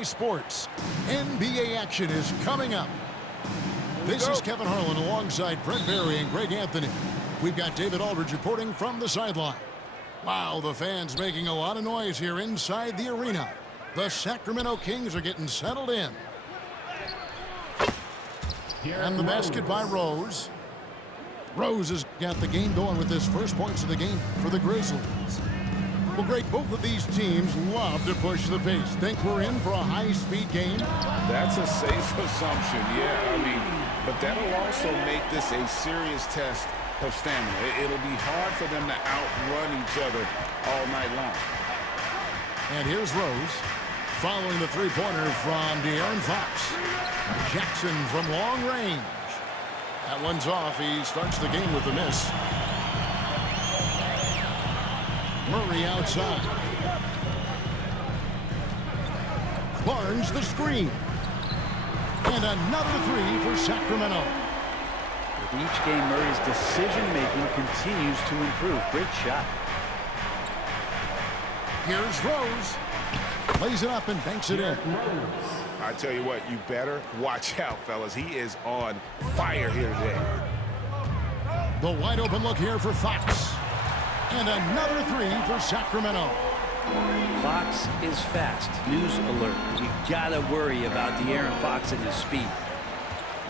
Sunday Sports. NBA action is coming up. This is Kevin Harlan alongside Brent Barry and Greg Anthony. We've got David Aldridge reporting from the sideline. Wow, the fans making a lot of noise here inside the arena. The Sacramento Kings are getting settled in. And the basket by Rose. Rose has got the game going with his first points of the game for the Grizzlies. Well, Greg, both of these teams love to push the pace. Think we're in for a high-speed game? That's a safe assumption, yeah. But that'll also make this a serious test of stamina. It'll be hard for them to outrun each other all night long. And here's Rose, following the three-pointer from De'Aaron Fox. Jackson from long range. That one's off. He starts the game with a miss. Murray outside. Barnes the screen. And another three for Sacramento. With each game, Murray's decision-making continues to improve. Great shot. Here's Rose. Plays it up and banks it in. I tell you what, you better watch out, fellas. He is on fire here today. The wide open look here for Fox. And another three for Sacramento. Fox is fast. News alert. You gotta worry about De'Aaron Fox and his speed.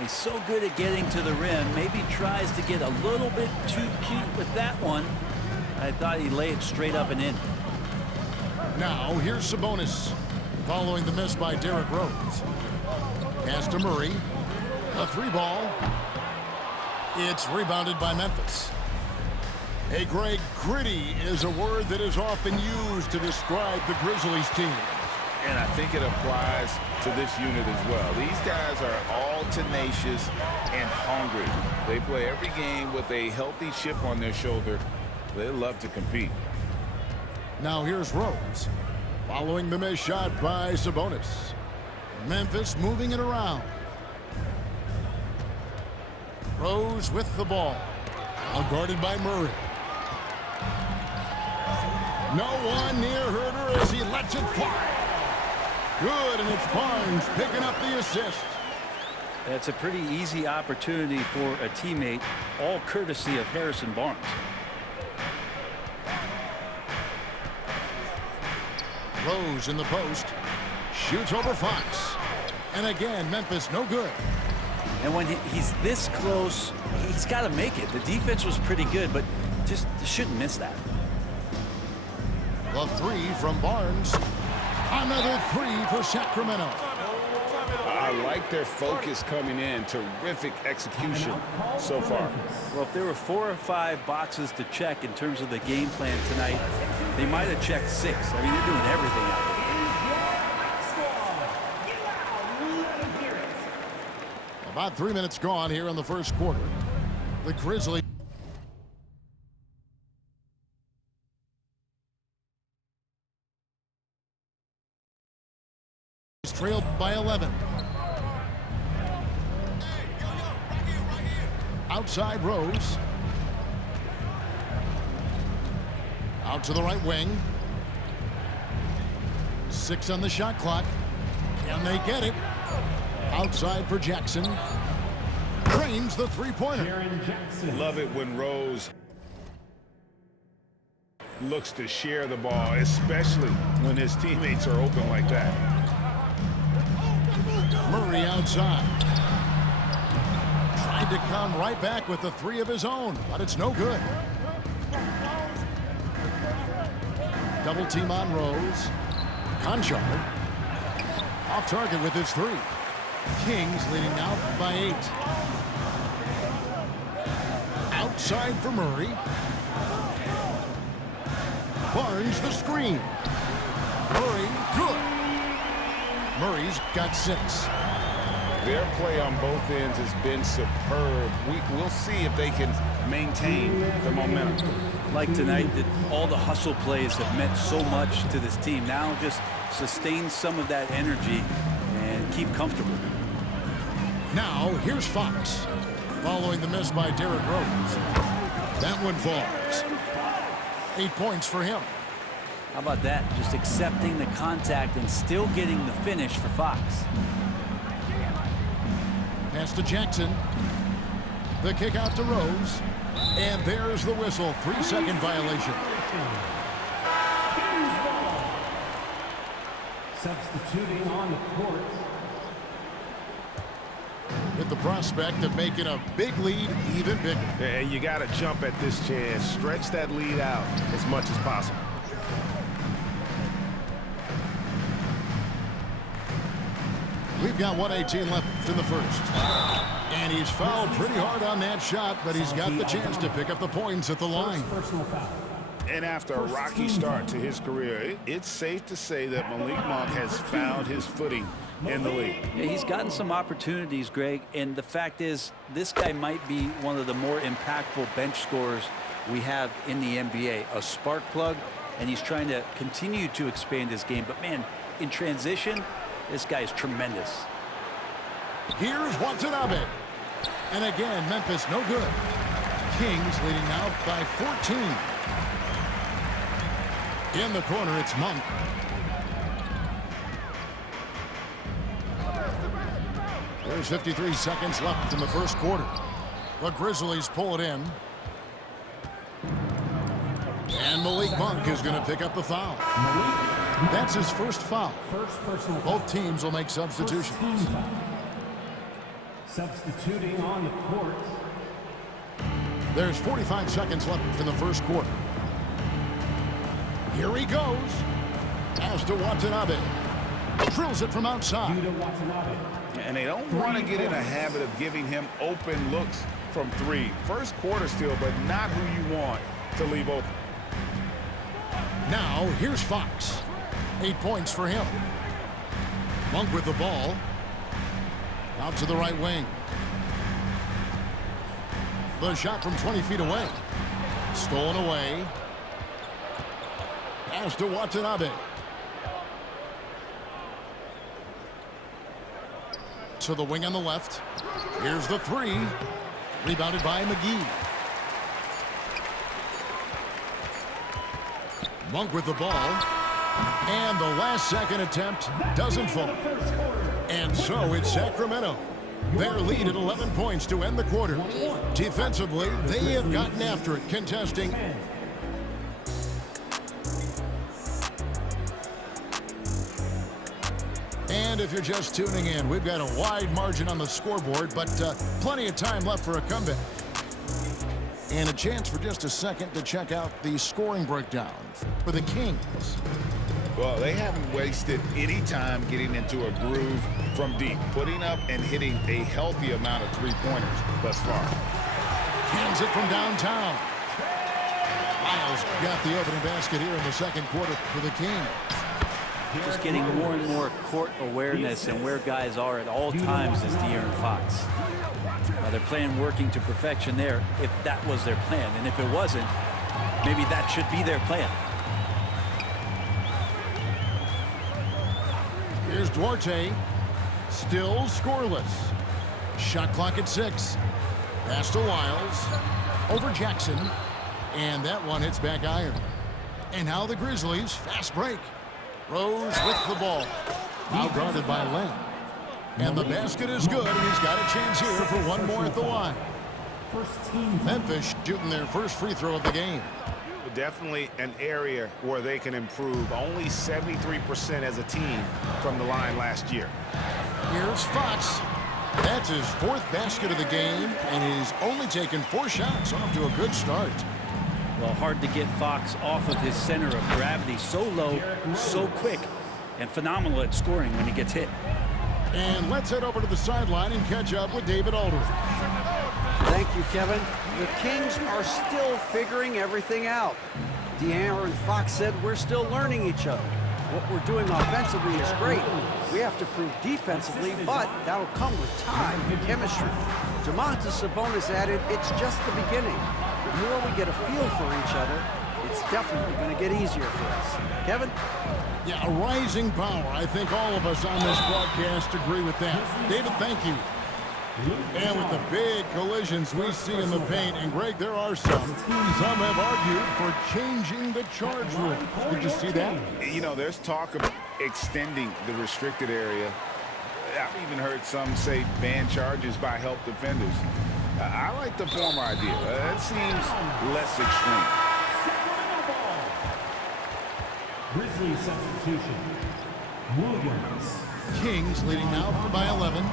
He's so good at getting to the rim. Maybe tries to get a little bit too cute with that one. I thought he'd lay it straight up and in. Now here's Sabonis. Following the miss by Derrick Rose. Pass to Murray. A three ball. It's rebounded by Memphis. Hey, Greg, gritty is a word that is often used to describe the Grizzlies team. And I think it applies to this unit as well. These guys are all tenacious and hungry. They play every game with a healthy chip on their shoulder. They love to compete. Now here's Rose. Following the missed shot by Sabonis. Memphis moving it around. Rose with the ball. Now guarded by Murray. No one near Herter as he lets it fly. Good, and it's Barnes picking up the assist. That's a pretty easy opportunity for a teammate, all courtesy of Harrison Barnes. Rose in the post. Shoots over Fox. And again, Memphis no good. And when he's this close, he's got to make it. The defense was pretty good, but just shouldn't miss that. The three from Barnes. Another three for Sacramento. I like their focus coming in. Terrific execution so far. Well, if there were 4 or 5 boxes to check in terms of the game plan tonight, they might have checked 6. I mean, they're doing everything out there. About 3 minutes gone here in the first quarter. The Grizzlies trailed by 11. Outside Rose. Out to the right wing. 6 on the shot clock. Can they get it? Outside for Jackson. Drains the three-pointer. Love it when Rose looks to share the ball, especially when his teammates are open like that. Murray outside. Tried to come right back with the 3 of his own, but it's no good. Double team on Rose. Conchar off target with his 3. Kings leading out by 8. Outside for Murray. Barnes the screen. Murray good. Murray's got 6. Their play on both ends has been superb. We'll see if they can maintain the momentum. Like tonight, that all the hustle plays have meant so much to this team. Now just sustain some of that energy and keep comfortable. Now here's Fox. Following the miss by Derrick Rose. That one falls. 8 points for him. How about that? Just accepting the contact and still getting the finish for Fox. Pass to Jackson. The kick out to Rose. And there's the whistle. 3-second violation. Substituting on the court. With the prospect of making a big lead even bigger. And you got to jump at this chance. Stretch that lead out as much as possible. We've got 1:18 left in the first. And he's fouled pretty hard on that shot, but he's got the chance to pick up the points at the line. Personal foul. And after a rocky start to his career, it's safe to say that Malik Monk has found his footing in the league. Yeah, he's gotten some opportunities, Greg, and the fact is this guy might be one of the more impactful bench scorers we have in the NBA. A spark plug, and he's trying to continue to expand his game. But, man, in transition, this guy is tremendous. Here's Watanabe. And again, Memphis no good. Kings leading now by 14. In the corner, it's Monk. There's 53 seconds left in the first quarter. The Grizzlies pull it in. And Malik Monk is going to pick up the foul. That's his first foul. First personal Both teams will make substitutions. Substituting on the court. There's 45 seconds left in the first quarter. Here he goes. Pass to Watanabe. Drills it from outside. Yuta Watanabe. And they don't want to get in a habit of giving him open looks from three. First quarter still, but not who you want to leave open. Now, here's Fox. 8 points for him. Monk with the ball. Out to the right wing. The shot from 20 feet away. Stolen away. Pass to Watanabe. To the wing on the left. Here's the three. Rebounded by McGee. Monk with the ball. And the last second attempt doesn't fall. And so it's Sacramento. Their lead at 11 points to end the quarter. Defensively, they have gotten after it, contesting. And if you're just tuning in, we've got a wide margin on the scoreboard, but plenty of time left for a comeback. And a chance for just a second to check out the scoring breakdown for the Kings. Well, they haven't wasted any time getting into a groove from deep, putting up and hitting a healthy amount of three-pointers thus far. Hands it from downtown. Miles got the opening basket here in the second quarter for the Kings. Just getting more and more court awareness and where guys are at all times is De'Aaron Fox. Now they're playing working to perfection there if that was their plan. And if it wasn't, maybe that should be their plan. Here's Duarte. Still scoreless. Shot clock at 6. Pass to Wiles. Over Jackson. And that one hits back iron. And now the Grizzlies. Fast break. Rose with the ball. Now guarded by Len. And the basket is good, and he's got a chance here for one more at the line. Memphis shooting their first free throw of the game. Definitely an area where they can improve. Only 73% as a team from the line last year. Here's Fox. That's his 4th basket of the game, and he's only taken 4 shots. Off to a good start. Well, hard to get Fox off of his center of gravity. So low, so quick, and phenomenal at scoring when he gets hit. And let's head over to the sideline and catch up with David Aldridge. Thank you, Kevin. The Kings are still figuring everything out. De'Aaron Fox said we're still learning each other. What we're doing offensively is great. We have to prove defensively, but that'll come with time and chemistry. Domantas Sabonis added, it's just the beginning. The more we get a feel for each other, it's definitely going to get easier for us. Kevin? Yeah, a rising power. I think all of us on this broadcast agree with that. David, thank you. And with the big collisions we see in the paint, and Greg, there are some have argued for changing the charge rule. Did you see that? You know, there's talk of extending the restricted area. I've even heard some say ban charges by help defenders. I like the former idea. That seems less extreme. Grizzlies substitution. Williams. Kings leading now by 11.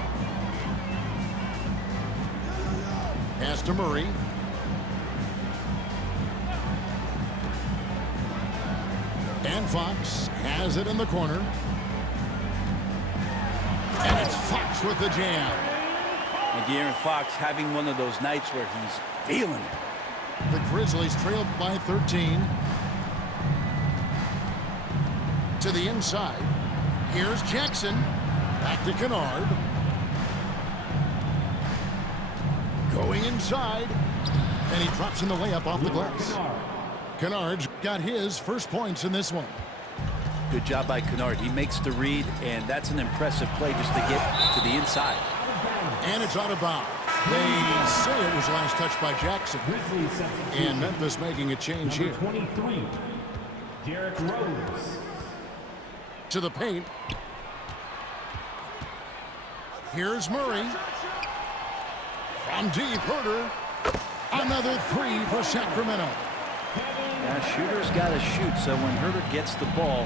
Pass to Murray. And Fox has it in the corner. And it's Fox with the jam. De'Aaron Fox having one of those nights where he's feeling it. The Grizzlies trailed by 13. To the inside. Here's Jackson. Back to Kennard. Going inside. And he drops in the layup off the glass. Kennard's got his first points in this one. Good job by Kennard. He makes the read, and that's an impressive play just to get to the inside. And it's out of bounds. They say it was last touched by Jackson. And Memphis making a change here. 23. Derrick Rose. To the paint. Here's Murray. From deep, Herter. Another three for Sacramento. Yeah, shooter's got to shoot, so when Herter gets the ball,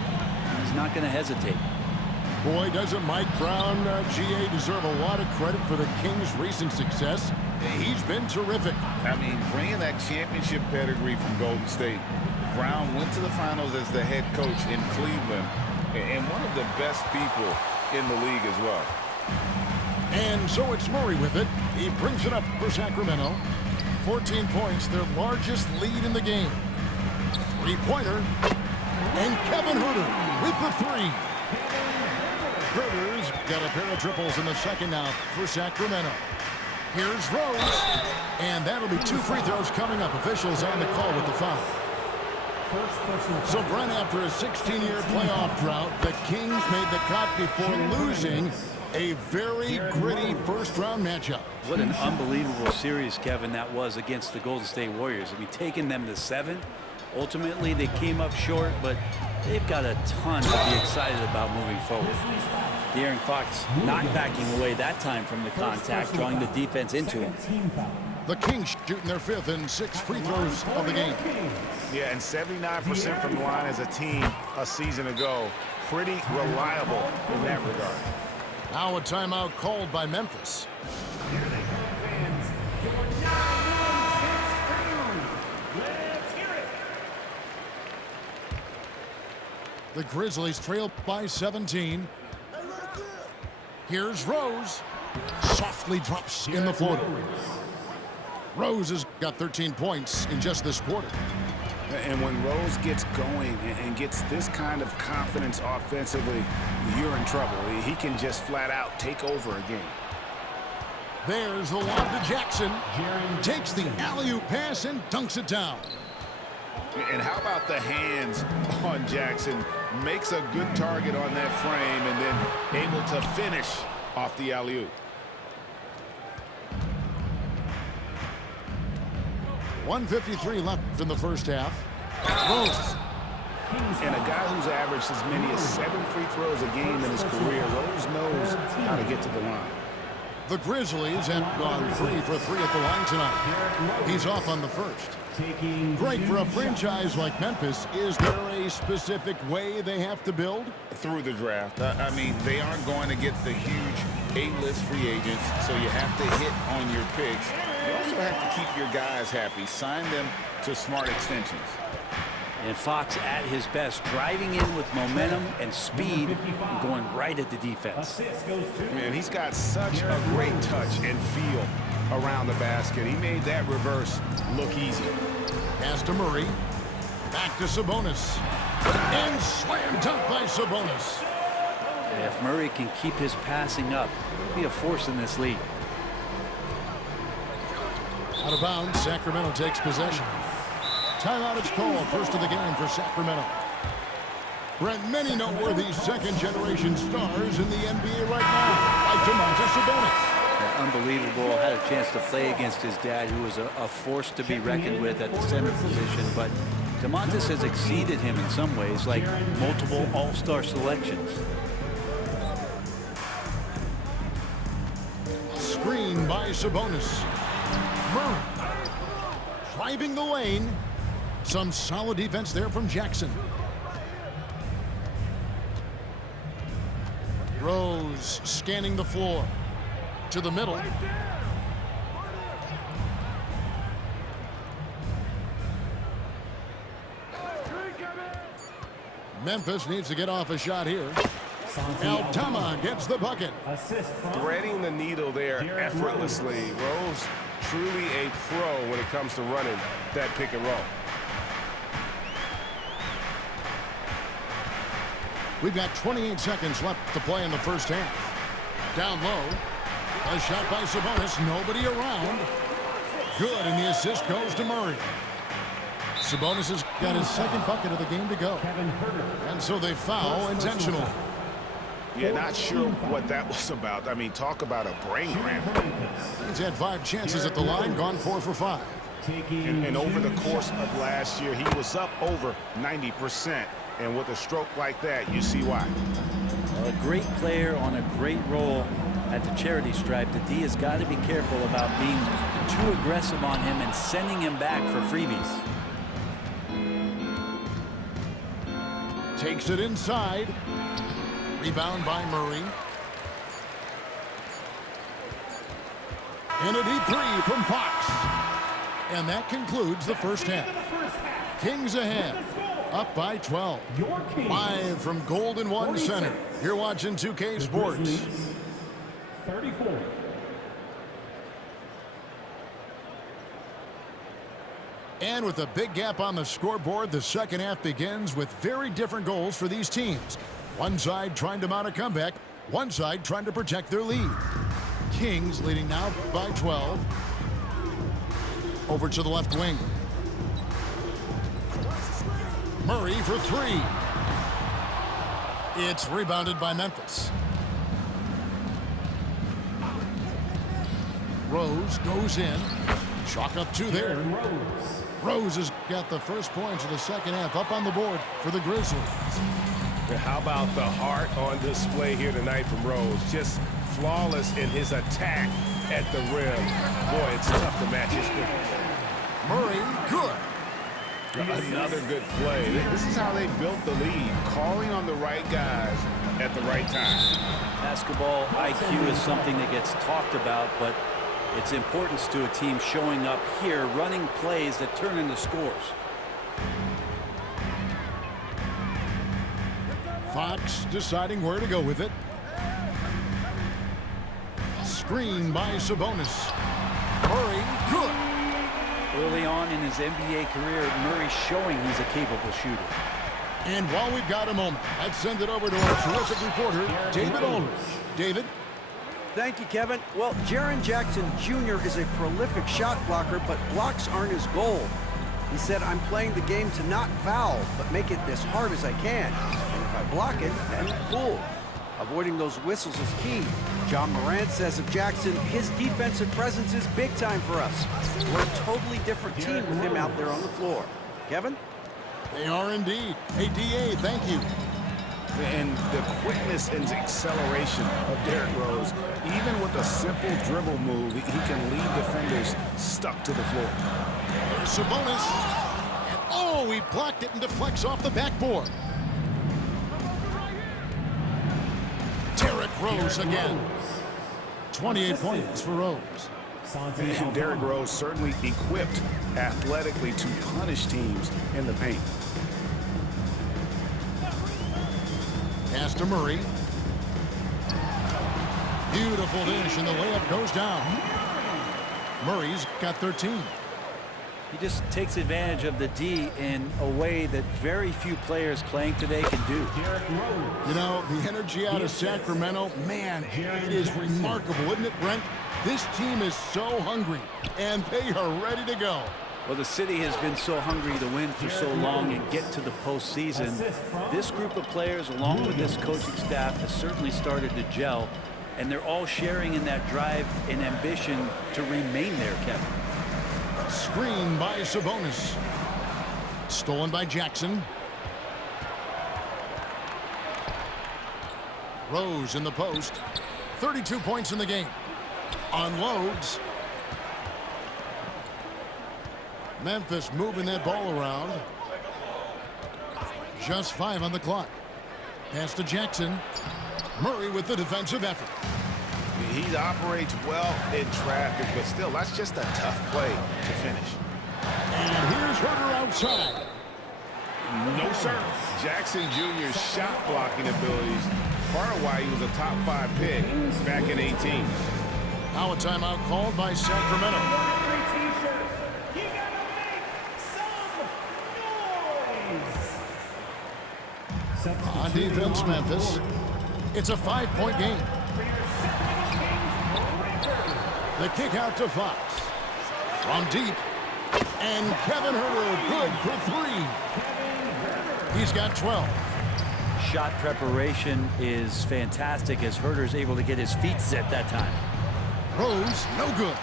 he's not going to hesitate. Boy, doesn't Mike Brown, GA, deserve a lot of credit for the Kings' recent success. He's been terrific. I mean, bringing that championship pedigree from Golden State. Brown went to the finals as the head coach in Cleveland, and one of the best people in the league as well. And so it's Murray with it. He brings it up for Sacramento. 14 points, their largest lead in the game. Three-pointer. And Kevin Herter with the three. Herter's got a pair of triples in the second now for Sacramento. Here's Rose. And that'll be two free throws coming up. Officials on the call with the foul. So, Brent, after a 16-year playoff drought, the Kings made the cut before losing a very gritty first-round matchup. What an unbelievable series, Kevin, that was against the Golden State Warriors. I mean, taking them to 7. Ultimately, they came up short, but they've got a ton to be excited about moving forward. De'Aaron Fox not backing away that time from the contact, drawing the defense into him. The Kings shooting their 5th and 6th free throws of the game. Yeah, and 79% from the line as a team a season ago. Pretty reliable in that regard. Now a timeout called by Memphis. Here they come, fans. Your 9-1-6 crown. Let's hear it. The Grizzlies trail by 17. Here's Rose. Softly drops in the floater. Rose has got 13 points in just this quarter. And when Rose gets going and gets this kind of confidence offensively, you're in trouble. He can just flat out take over a game. There's the lob to Jackson. Takes the alley-oop pass and dunks it down. And how about the hands on Jackson? Makes a good target on that frame and then able to finish off the alley-oop. .153 left in the first half. Rose. And a guy who's averaged as many as 7 free throws a game in his career, Rose knows how to get to the line. The Grizzlies have gone 3 for 3 at the line tonight. He's off on the first. Great for a franchise like Memphis. Is there a specific way they have to build? Through the draft. I mean, they aren't going to get the huge A-list free agents, so you have to hit on your picks. You also have to keep your guys happy. Sign them to smart extensions. And Fox at his best, driving in with momentum and speed, and going right at the defense. Man, he's got such a great touch and feel around the basket. He made that reverse look easy. Pass to Murray. Back to Sabonis. And slam dunk by Sabonis. And if Murray can keep his passing up, he'll be a force in this league. Out of bounds, Sacramento takes possession. Timeout is called, first of the game for Sacramento. Brent, many noteworthy second-generation stars in the NBA right now, like Sabonis. unbelievable. Had a chance to play against his dad, who was a force to be reckoned with at the center position. But DeMontis has exceeded him in some ways, like multiple all-star selections. Screen by Sabonis. Murray driving the lane. Some solid defense there from Jackson. Rose scanning the floor. To the middle. Memphis needs to get off a shot here. Altama gets the bucket. Threading the needle there effortlessly. Rose truly a pro when it comes to running that pick and roll. We've got 28 seconds left to play in the first half. Down low. A shot by Sabonis. Nobody around. Good, and the assist goes to Murray. Sabonis has got his second bucket of the game to go. And so they foul intentional. Yeah, not sure what that was about. I mean, talk about a brain cramp. He's had 5 chances at the line, gone 4 for 5. And over the course of last year, he was up over 90%. And with a stroke like that, you see why. Well, a great player on a great role at the charity stripe. The D has got to be careful about being too aggressive on him and sending him back for freebies. Takes it inside. Rebound by Murray. And a deep three from Fox. And that concludes the first half. Kings ahead, up by 12. Live from Golden One Center. You're watching 2K Sports. 34. And with a big gap on the scoreboard, the second half begins with very different goals for these teams. One side trying to mount a comeback, one side trying to protect their lead. Kings leading now by 12. Over to the left wing. Murray for 3. It's rebounded by Memphis. Rose goes in. Chalk up 2 there. Rose has got the first points of the second half up on the board for the Grizzlies. How about the heart on display here tonight from Rose? Just flawless in his attack at the rim. Boy, it's tough to match his quickness. Murray, good. Another good play. This is how they built the lead, calling on the right guys at the right time. Basketball IQ is something that gets talked about, but its importance to a team showing up here, running plays that turn into scores. Fox deciding where to go with it. Screen by Sabonis. Murray, good. Early on in his NBA career, Murray's showing he's a capable shooter. And while we've got a moment, let's send it over to our terrific reporter, David Aldridge. David? Thank you, Kevin. Well, Jaren Jackson Jr. is a prolific shot blocker, but blocks aren't his goal. He said, I'm playing the game to not foul, but make it as hard as I can. And if I block it, then cool. Avoiding those whistles is key. John Morant says of Jackson, his defensive presence is big time for us. We're a totally different team with him out there on the floor. Kevin? They are indeed. Hey, DA, thank you. And the quickness and acceleration of Derrick Rose, even with a simple dribble move, he can leave defenders stuck to the floor. There's Sabonis. And oh, he blocked it and deflects off the backboard. Derrick Rose again. 28 points for Rose. And Derrick Rose certainly equipped athletically to punish teams in the paint. Pass to Murray. Beautiful dish, and the layup goes down. Murray's got 13. He just takes advantage of the D in a way that very few players playing today can do. You know, the energy out of Sacramento, man, it is remarkable, isn't it, Brent? This team is so hungry, and they are ready to go. Well, the city has been so hungry to win for so long and get to the postseason. This group of players, along with this coaching staff, has certainly started to gel. and they're all sharing in that drive and ambition to remain there, Kevin. Screen by Sabonis. Stolen by Jackson. Rose in the post. 32 points in the game. Unloads. Memphis moving that ball around. Just 5 on the clock. Pass to Jackson. Murray with the defensive effort. He operates well in traffic, but still, that's just a tough play to finish. And here's Herter outside. No, sir. Jackson Jr.'s shot blocking abilities, part of why he was a top 5 pick back in 18. Now a timeout called by Sacramento. You gotta make some noise. On defense, Memphis. It's a 5-point game. The kick out to Fox. From deep. And Kevin Herter good for 3. He's got 12. Shot preparation is fantastic as Herter's able to get his feet set that time. Rose, no good.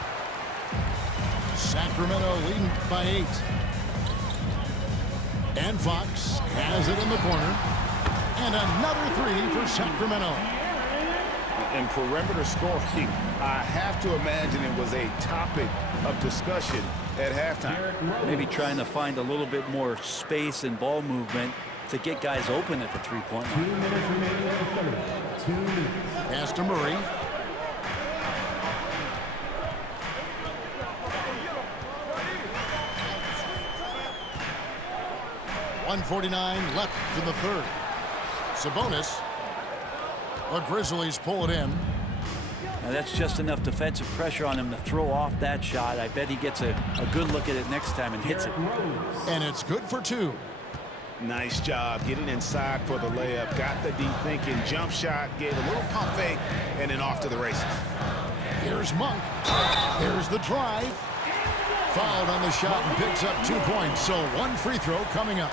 Sacramento leading by 8. And Fox has it in the corner. And another 3 for Sacramento. And perimeter scoring, I have to imagine it was a topic of discussion at halftime. Maybe trying to find a little bit more space and ball movement to get guys open at the three-point line. 2 minutes remaining in the third. 2 minutes. Pass to Murray. .149 left in the third. Sabonis. The Grizzlies pull it in. Now that's just enough defensive pressure on him to throw off that shot. I bet he gets a good look at it next time and hits it. And it's good for 2. Nice job getting inside for the layup. Got the deep thinking jump shot, gave a little pump fake, and then off to the races. Here's Monk. Here's the drive. Fouled on the shot and picks up 2 points. So 1 free throw coming up.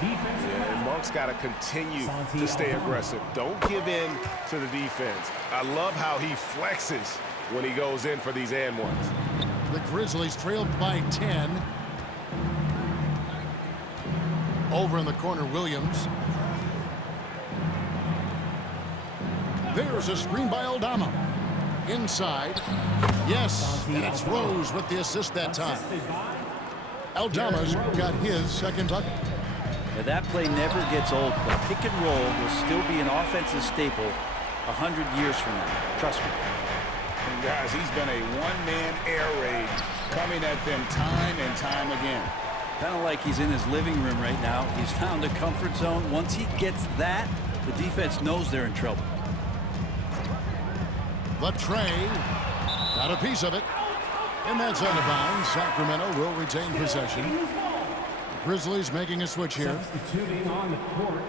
Yeah, and Monk's got to continue to stay aggressive. Don't give in to the defense. I love how he flexes when he goes in for these and ones. The Grizzlies trailed by 10. Over in the corner, Williams. There's a screen by Aldama. Inside. Yes, and it's Rose with the assist that time. Aldama's got his second bucket. Now that play never gets old. The pick and roll will still be an offensive staple 100 years from now. Trust me. And guys, he's been a one-man air raid coming at them time and time again. Kind of like he's in his living room right now. He's found a comfort zone. Once he gets that, the defense knows they're in trouble. The tray. Got a piece of it. And that's out of bounds. Sacramento will retain possession. The Grizzlies making a switch here. Substituting on the court.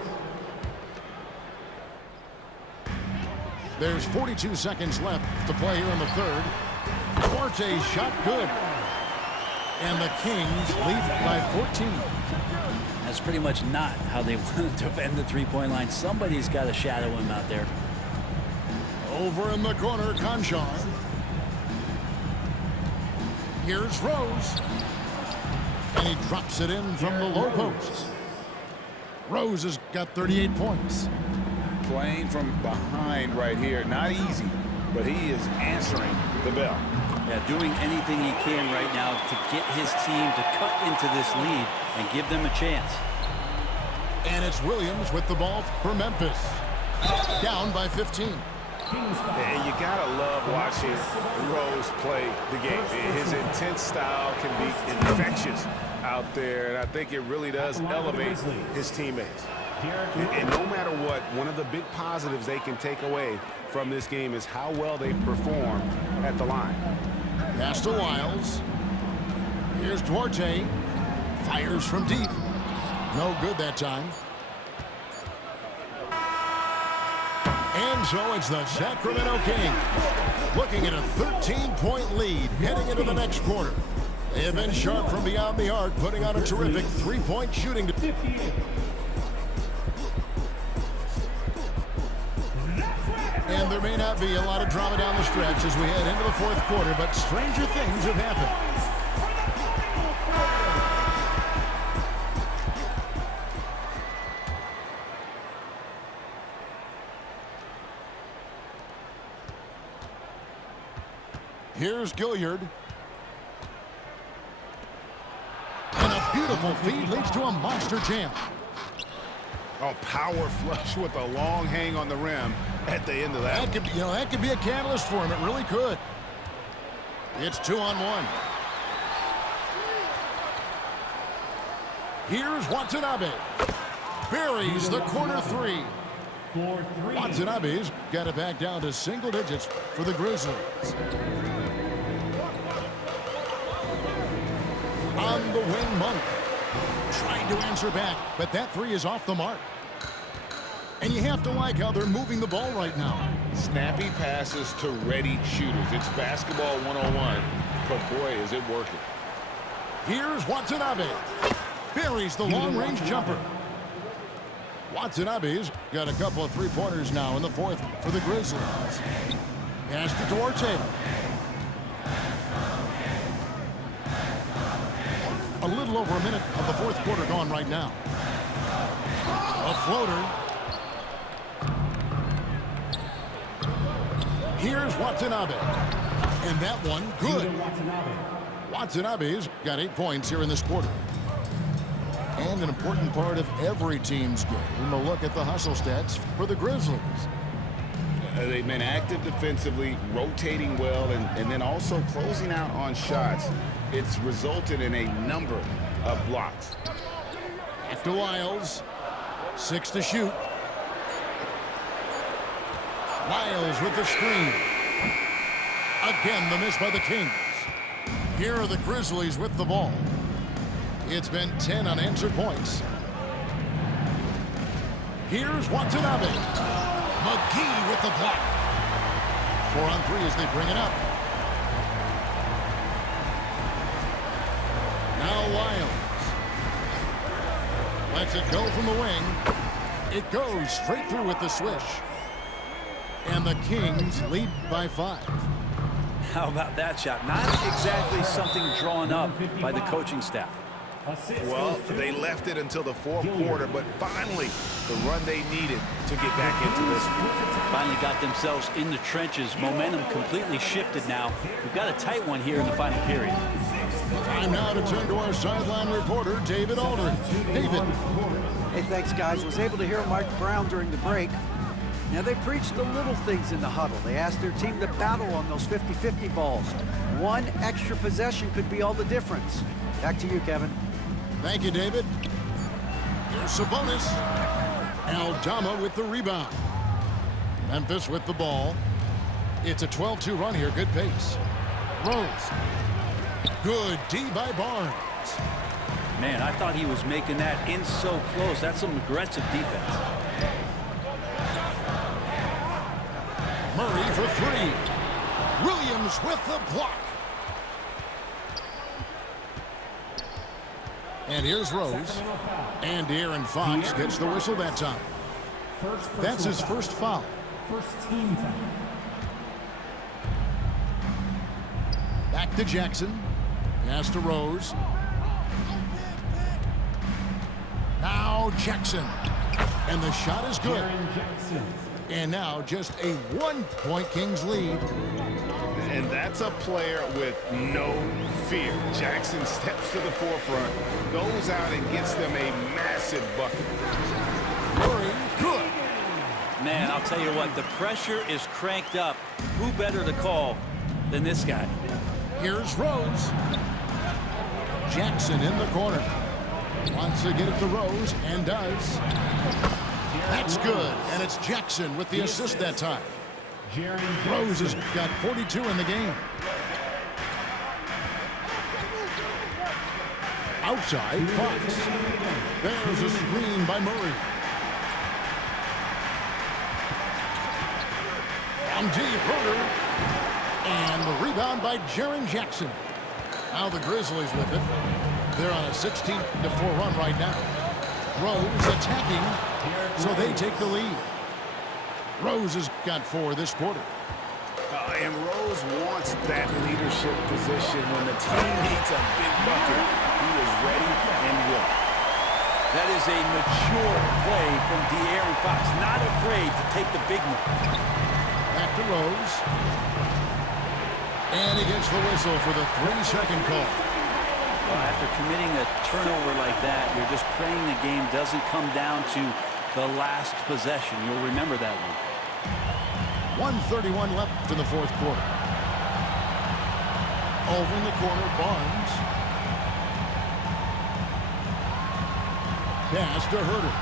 There's 42 seconds left to play here in the third. Duarte's shot good. And the Kings lead by 14. That's pretty much not how they want to defend the three-point line. Somebody's got to shadow him out there. Over in the corner, Conchar. Here's Rose. And he drops it in from the low post. Rose has got 38 points. Playing from behind right here. Not easy, but he is answering the bell. Yeah, doing anything he can right now to get his team to cut into this lead and give them a chance. And it's Williams with the ball for Memphis. Down by 15. And you gotta love watching Rose play the game. His intense style can be infectious out there, and I think it really does elevate his teammates. And no matter what, one of the big positives they can take away from this game is how well they perform at the line. Pass to Wiles. Here's Duarte. Fires from deep. No good that time. And so it's the Sacramento Kings looking at a 13-point lead heading into the next quarter. They have been sharp from beyond the arc, putting on a terrific three-point shooting. That's right. And there may not be a lot of drama down the stretch as we head into the fourth quarter, but stranger things have happened. Here's Gilliard. And a beautiful feed leads to a monster jam. Oh, power flush with a long hang on the rim at the end of that. That could be a catalyst for him. It really could. It's 2-on-1. Here's Watanabe. Buries the corner three. Watanabe's got it back down to single digits for the Grizzlies. On the wing, Monk. Trying to answer back, but that three is off the mark. And you have to like how they're moving the ball right now. Snappy passes to ready shooters. It's basketball 101, but boy, is it working. Here's Watanabe. Buries the long-range jumper. Watanabe's got a couple of three-pointers now in the fourth for the Grizzlies. Pass to Duarte. A little over a minute of the fourth quarter gone right now. A floater. Here's Watanabe. And that one, good. Watanabe's got 8 points here in this quarter. And an important part of every team's game, a look at the hustle stats for the Grizzlies. They've been active defensively, rotating well, and then also closing out on shots. It's resulted in a number of blocks. Back to Lyles. 6 to shoot. Lyles with the screen. Again, the miss by the Kings. Here are the Grizzlies with the ball. It's been 10 unanswered points. Here's Watanabe. McGee with the block. 4-on-3 as they bring it up. Now Lyles. Lets it go from the wing. It goes straight through with the swish. And the Kings lead by 5. How about that shot? Not exactly something drawn up by the coaching staff. Well, they left it until the fourth quarter, but finally the run they needed to get back into this one. Finally got themselves in the trenches. Momentum completely shifted now. We've got a tight one here in the final period. Time now to turn to our sideline reporter, David Aldridge. David. Hey, thanks, guys. Was able to hear Mike Brown during the break. Now, they preached the little things in the huddle. They asked their team to battle on those 50-50 balls. One extra possession could be all the difference. Back to you, Kevin. Thank you, David. Here's Sabonis. Aldama with the rebound. Memphis with the ball. It's a 12-2 run here. Good pace. Rose. Good D by Barnes. Man, I thought he was making that in so close. That's some aggressive defense. Murray for 3. Williams with the block. And here's Rose. And De'Aaron Fox gets the whistle that time. That's his first foul. First team foul. Back to Jackson. Pass to Rose. Now Jackson. And the shot is good. And now just a 1-point Kings lead. And that's a player with no fear. Jackson steps to the forefront, goes out and gets them a massive bucket. Murray, good. Man, I'll tell you what, the pressure is cranked up. Who better to call than this guy? Here's Rose. Jackson in the corner. Wants to get it to Rose, and does. That's good, and it's Jackson with the assist that time. Rose has got 42 in the game. Outside, Fox. There's a screen by Murray. From deep, Herder. And the rebound by Jaren Jackson. Now the Grizzlies with it. They're on a 16-4 run right now. Rose attacking, so they take the lead. Rose has got 4 this quarter. And Rose wants that leadership position when the team needs a big bucket. He is ready and willing. That is a mature play from De'Aaron Fox. Not afraid to take the big one. Back to Rose. And he gets the whistle for the 3-second call. Well, after committing a turnover like that, you're just praying the game doesn't come down to the last possession. You'll remember that one. 1:31 left in the fourth quarter. Over in the corner, Barnes. Pass to Herter.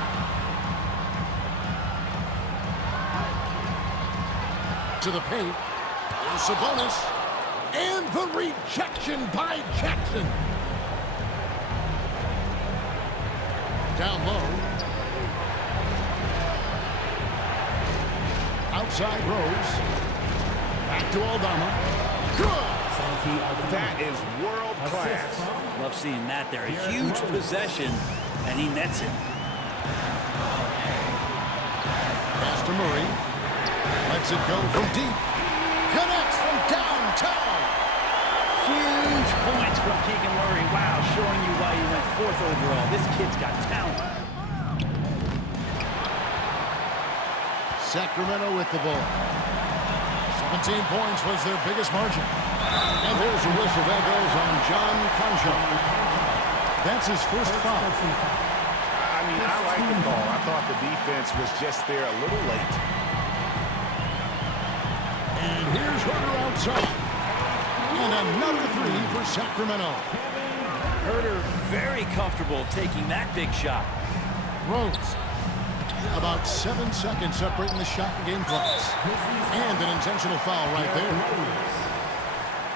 To the paint. Here's Sabonis. And the rejection by Jackson. Down low. Outside Rose. Back to Aldama. Good. That is world class. Love seeing that there. A huge possession, and he nets it. Pass to Murray. Lets it go from deep. Connects from downtown. Huge points from Keegan Murray. Wow, showing you why he went 4th overall. This kid's got talent. Sacramento with the ball. 17 points was their biggest margin. And there's a whistle that goes on John Conchar. That's his first foul. I mean, I like the call. I thought the defense was just there a little late. And here's Herter outside. And another 3 for Sacramento. Herter very comfortable taking that big shot. Rose. About 7 seconds separating the shot and game clocks. And an intentional foul right there.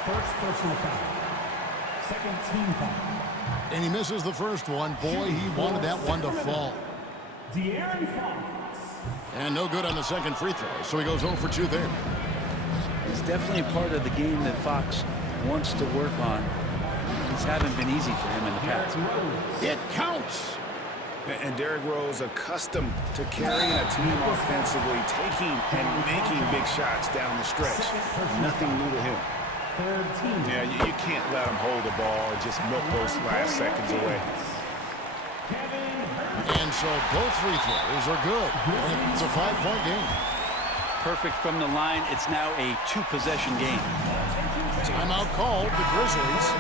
First personal foul. Second team foul. And he misses the first one. Boy, he wanted that one to fall. De'Aaron Fox. And no good on the second free throw, so he goes 0 for 2 there. It's definitely part of the game that Fox wants to work on. These haven't been easy for him in the past. It counts. And Derrick Rose, accustomed to carrying a team offensively, taking and making big shots down the stretch. Nothing new to him. Third team. Yeah, you can't let him hold the ball and just milk those last seconds away. And so both free throws are good. It's a 5-point game. Perfect from the line. It's now a 2-possession game. Timeout called. The Grizzlies.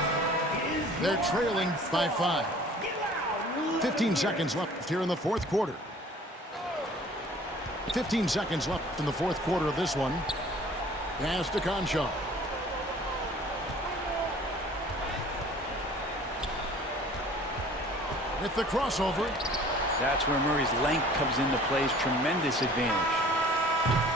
They're trailing by 5. 15 seconds left here in the fourth quarter. 15 seconds left in the fourth quarter of this one. Pass to Conchar. With the crossover. That's where Murray's length comes into play. Tremendous advantage.